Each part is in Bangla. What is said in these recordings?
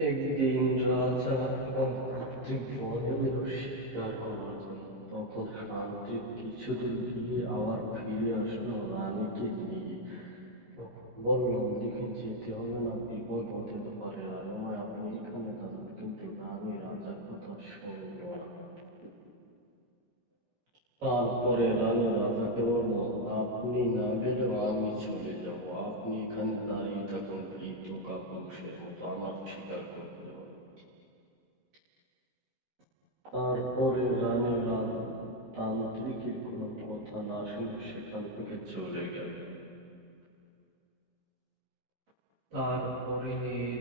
একদিন রাজা এবং তান্ত্রিক বনে এলো শিকার করার জন্য। তখন তান্ত্রিক কিছুদূর গিয়ে আবার ফিরে আসলো রানীকে নিয়ে। তখন বলল, ওদিকে যেতে হবে না, বিপদ হতে পারে রানীমা, আপনি এখানে দাঁড়ান। কিন্তু রানী রাজার কথা শুনলো না। তারপরে রানী রাজাকে বলল, আপনি না গেলেও আমি চলে যাব, আপনি এখানে দাঁড়িয়ে থাকুন বৃদ্ধ কাপুরুষের মতো, আমার শিকার করতে হবে। তারপরে রানী তান্ত্রিকের কোনো কথা না শুনে সেখান থেকে চলে গেল। তারপরে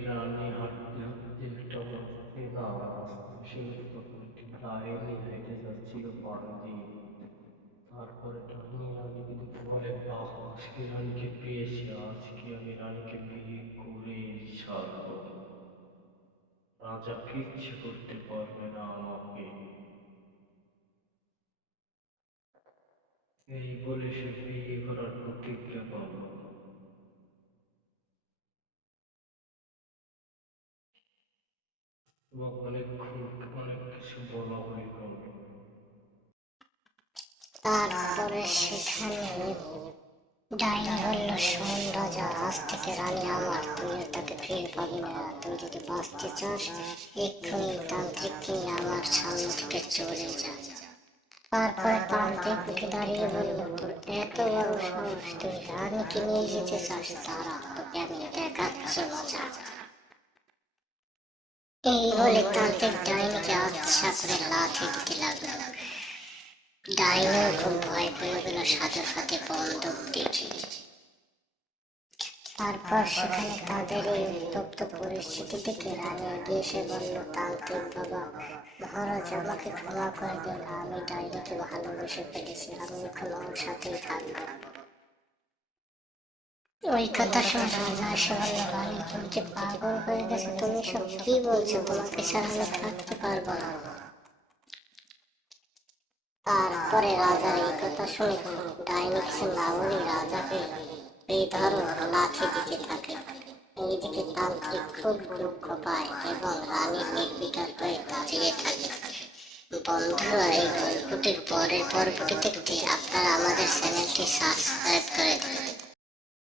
রানী হাঁটতে হাঁটতে একটা অচেনা রাস্তা এসে গেল। তখন একটি ডাইনি হেঁটে যাচ্ছিল পাশ দিয়ে। তারপরে ডাইনি রানীকে দেখে বলে, বাহ, আজকে রানীকে পেয়েছি, আজকে আমি রানীকে বিয়ে করেই ছাড়বো, রাজা কিচ্ছু করতে পারবে না আমাকে। এই বলে সে বিয়ে করার প্রতিজ্ঞা করলো এবং অনেক কিছু বলা বলি করলো। তারপরে সেখানে ডাইনি বলল, শোন রাজা, আজ থেকে রানী আমার, তুইও তাকে ফিরে পাবি না। তুই যদি বাঁচতে চাস, এক্ষুনি তান্ত্রিককে নিয়ে আমার সামনে থেকে চলে যা। তারপরে তান্ত্রিক উঠে দাঁড়িয়ে বলল, তোর এত বড় সাহস, তুই রানীকে নিয়ে যেতে চাস? দাঁড়া, তোকে আমি দেখাচ্ছি মজা। এই বলে তান্ত্রিক ডাইনিকে আচ্ছা করে লাথি দিতে লাগলো। ডাইনিও খুব ভয় পেয়ে গেল সাথে সাথে বন্দুক দেখে। তারপর সেখানে তাদের এই উত্তপ্ত পরিস্থিতি দেখে রানী এগিয়ে এসে বলল, তান্ত্রিক বাবা, মহারাজ, আমাকে ক্ষমা করে দিন, আমি ডাইনিকে ভালোবেসে ফেলেছি, আমি এখন ওর সাথেই থাকবো। ওই কথা শুনে রাজা এসে বলল, রানী, তুমি কি পাগল হয়ে গেছে? তুমি সব কি বলছো? তোমাকে ছাড়া আমি থাকতে পারবো না। তারপরে রাজার এই কথা শুনে ডাইনি কিছু না বলে রাজাকে বেধড়ক লাথি দিতে থাকে। এইদিকে তান্ত্রিক খুব দুঃখ পায় এবং রানী নির্বিকার হয়ে দাঁড়িয়ে থাকে। বন্ধুরা, এই গল্পটির পরের পর্বটি দেখতে আপনারা আমাদের চ্যানেলটি সাবস্ক্রাইব করে দিন।